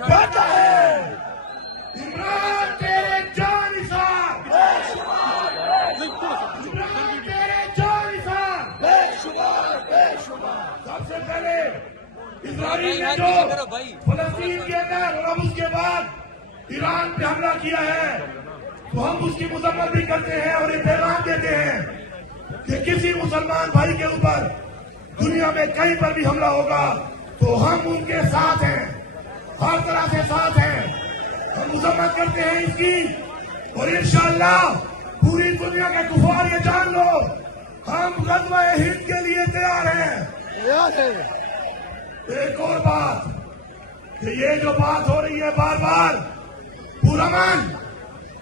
कहता है इमरान तेरे जानिसार, इमरान तेरे जानिसार बेशुमार बेशुमार। सबसे पहले इजराइल ने जो फलस्तीन के अंदर और अब उसके बाद ईरान पे हमला किया है, तो हम उसकी मजम्मत भी करते हैं और ये पैगाम देते हैं कि किसी मुसलमान भाई के ऊपर दुनिया में कहीं पर भी हमला होगा तो हम उनके साथ हैं, हर तरह से साथ हैं। हम मजम्मत करते हैं इसकी और इंशाअल्लाह पूरी दुनिया के कुफार ये जान लो हम गज़वा हिंद के लिए तैयार हैं। एक और बात कि ये जो बात हो रही है बार बार पुरअमन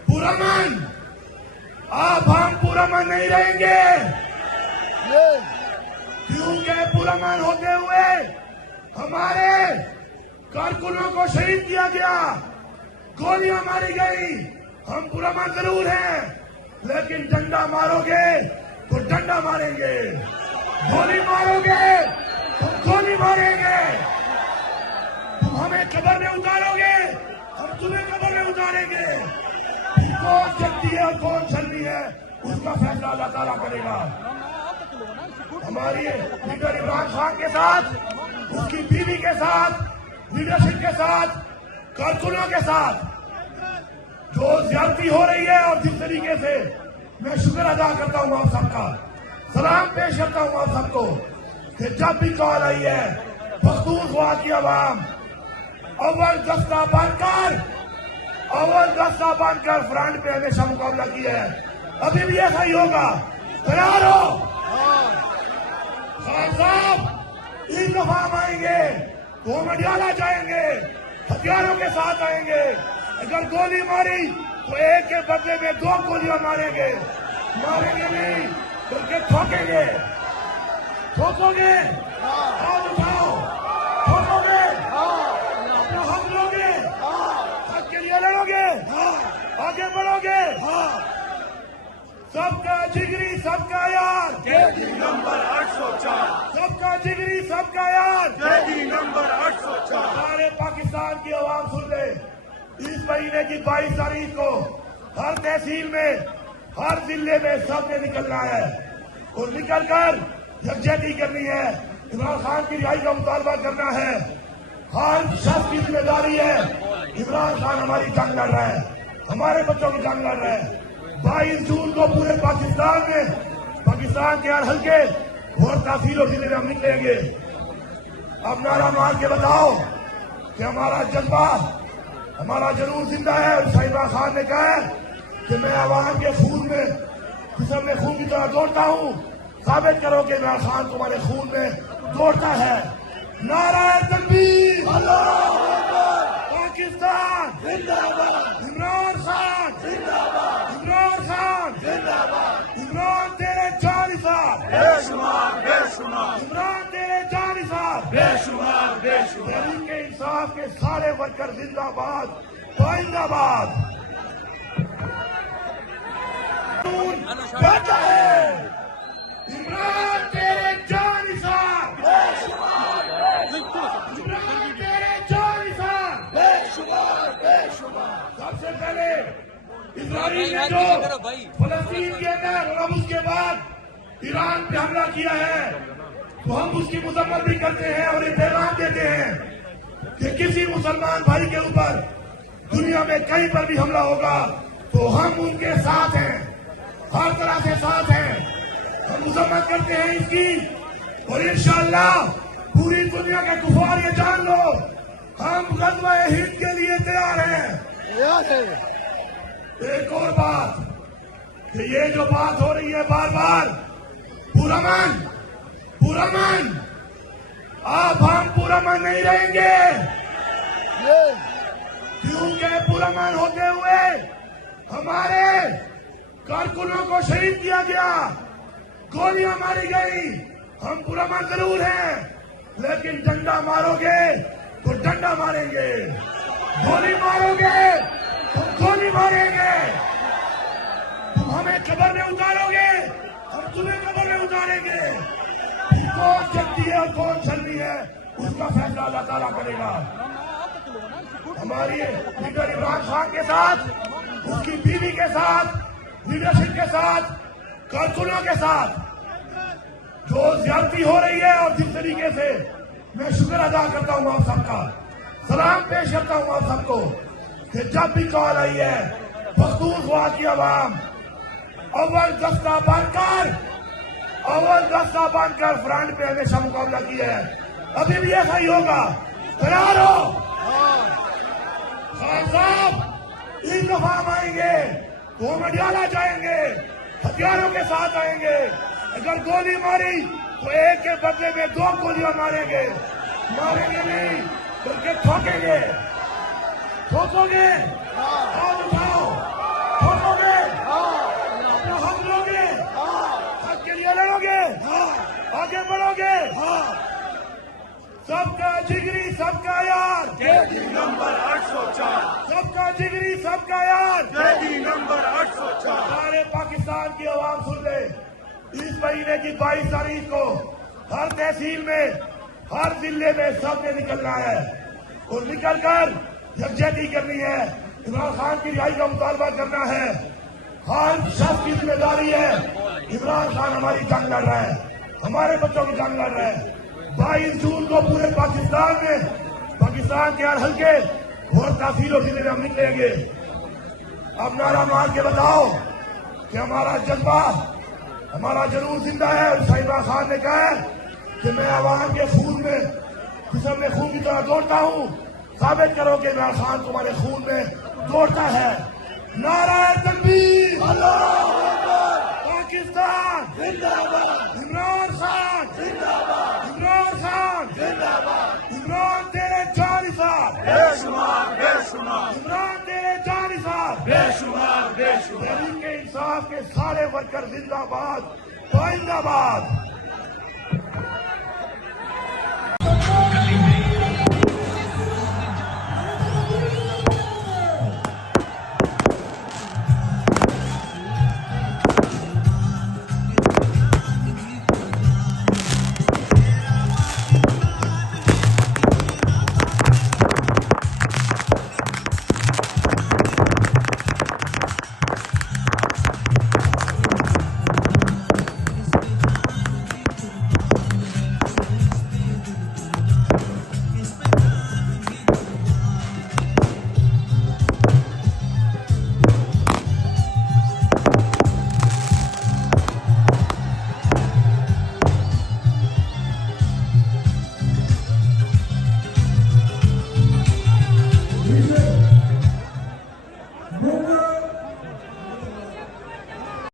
पुरअमन, अब हम पुरअमन नहीं रहेंगे, क्योंकि पुरअमन होते हुए हमारे कारकुनों को शहीद किया गया, गोलियां मारी गई। हम पुरअमन जरूर हैं, लेकिन डंडा मारोगे तो डंडा मारेंगे, गोली मारोगे तो गोली मारेंगे। तुम हमें कब्र में उतारोगे, हम तुम्हें कब्र में उतारेंगे। कौन शक्ति है और कौन शर्मी है उसका फैसला अल्लाह ताला करेगा। हमारी लीडर इमरान खान के साथ, उसकी बीवी के साथ, लीडरशिप के साथ, कारकुनों के साथ जो ज्यादती हो रही है और जिस तरीके से मैं शुक्र अदा करता हूँ आप सबका, सलाम पेश करता हूँ आप सबको कि जब भी कॉल आई है मखदूर हुआ की आवाम अव्वल दस्ता बनकर फ्रंट पे हमेशा मुकाबला किया है, अभी भी ऐसा ही होगा। तैयार हो? खान साहब इस दफा हम आएंगे तो मडियाला जाएंगे, हथियारों के साथ आएंगे। अगर गोली मारी तो एक के बदले में 2 गोलियां मारेंगे, मारेंगे नहीं बल्कि ठोकेंगे। ठोकोगे? हाथ उठाओ। ठोकोगे? अपना हक लोगे? हक के लिए लड़ोगे? आगे बढ़ोगे? सबका जिगरी सबका यार, कैदी नंबर 804, सबका जिगरी सबका यार, कैदी नंबर 804। सारे पाकिस्तान की आवाम सुन ले, इस महीने की 22 तारीख को हर तहसील में, हर जिले में सबने निकलना है और निकलकर यकजहती करनी है। इमरान खान की रिहाई का मुतालबा करना है। हर शख्स की जिम्मेदारी है। इमरान खान हमारी जंग लड़ रहा है, हमारे बच्चों की जंग लड़ रहा है। 22 जून को पूरे पाकिस्तान में, पाकिस्तान के हर हल्के और तहसीलों जिले में हम निकलेंगे। अब नारा मार के बताओ कि हमारा जज्बा, हमारा जरूर जिंदा है। इमरान खान ने कहा है कि मैं आवाम के खून में, जिसम में खून की तरह दौड़ता हूँ, साबित करो कि इमरान खान तुम्हारे खून में दौड़ता है। नारा तकबीर, पाकिस्तान जिंदाबाद, इमरान खान जिंदाबाद, इमरान खान जिंदाबाद, इमरान तेरे जानिसार बेशुमार बेशुमार, इमरान तेरे जानिसार बेशुमार बेशुमार। तहरीक इंसाफ के सारे वर्कर जिंदाबाद, जिंदाबाद। कहता है इमरान तेरे जानिसार, इमरान तेरे जानिसार बेशुमार बेशुमार। सबसे पहले इजराइल ने जो फलस्तीन के अंदर और अब उसके बाद ईरान पे हमला किया है, तो हम उसकी मजम्मत भी करते हैं और ये पैगाम देते हैं कि किसी मुसलमान भाई के ऊपर दुनिया में कहीं पर भी हमला होगा तो हम उनके साथ हैं, हर तरह से साथ हैं। हम मजम्मत करते हैं इसकी और इंशाअल्लाह पूरी दुनिया के कुफार ये जान लो हम गज़वा हिंद के लिए तैयार हैं। एक और बात कि ये जो बात हो रही है बार बार पुरअमन पुरअमन, अब हम पुरअमन नहीं रहेंगे, क्योंकि पुरअमन होते हुए हमारे कारकुनों को शहीद किया गया, गोलियां मारी गई। हम पुरअमन जरूर हैं, लेकिन डंडा मारोगे तो डंडा मारेंगे, गोली मारोगे तो गोली मारेंगे। तुम हमें कब्र में उतारोगे, हम तुम्हें कब्र में उतारेंगे। कौन शक्ति है और कौन शर्मी है उसका फैसला अल्लाह ताला करेगा। हमारी लीडर इमरान खान के साथ, उसकी बीवी के साथ, लीडरशिप के साथ, कारकुनों के साथ जो ज्यादती हो रही है, और जिस तरीके से मैं शुक्र अदा करता हूं आप सबका, सलाम पेश करता हूं आप सबको कि जब भी कॉल आई है पख्तूनख्वा की आवाम अव्वल दस्ता बनकर फ्रंट पे हमेशा मुकाबला किया है, अभी भी ऐसा ही होगा। तैयार हो? खान साहब इस दफा हम आएंगे, वो मडियाला जाएंगे, हथियारों के साथ आएंगे। अगर गोली मारी तो एक के बदले में 2 गोलियां मारेंगे नहीं बल्कि ठोकेंगे। ठोकोगे? हाथ उठाओ। ठोकोगे? अपना हक लोगे? हक के लिए लड़ोगे? आगे बढ़ोगे? सबका जिगरी सबका यार, कैदी नंबर 804, सबका जिगरी सबका यार। कैदी नंबर 804। सारे पाकिस्तान की आवाम सुन ले, इस महीने की 22 तारीख को हर तहसील में, हर जिले में सबने निकलना है और निकलकर यकजहती करनी है। इमरान खान की रिहाई का मुतालबा करना है। हर शख्स की जिम्मेदारी है। इमरान खान हमारी जंग लड़ रहा है, हमारे बच्चों की जंग लड़ रहा है। 22 जून को पूरे पाकिस्तान में, पाकिस्तान के हर हल्के और तहसीलों जिले में हम निकलेंगे। अब नारा मार के बताओ कि हमारा जज्बा, हमारा जुनून जिंदा है। और इमरान खान ने कहा है कि मैं आवाम के खून में, जिसम में खून की तरह दौड़ता हूं। साबित करो कि इमरान खान तुम्हारे खून में दौड़ता है। नारा तकबीर, पाकिस्तान जिंदाबाद, इमरान खान जिंदाबाद, इमरान खान जिंदाबाद, इमरान तेरे जानिसार बेशुमार बेशुमार इमरान तेरे जानिसार बेशुमार बेशुमार। तहरीक इंसाफ के सारे वर्कर जिंदाबाद, पाइंदाबाद। Amen.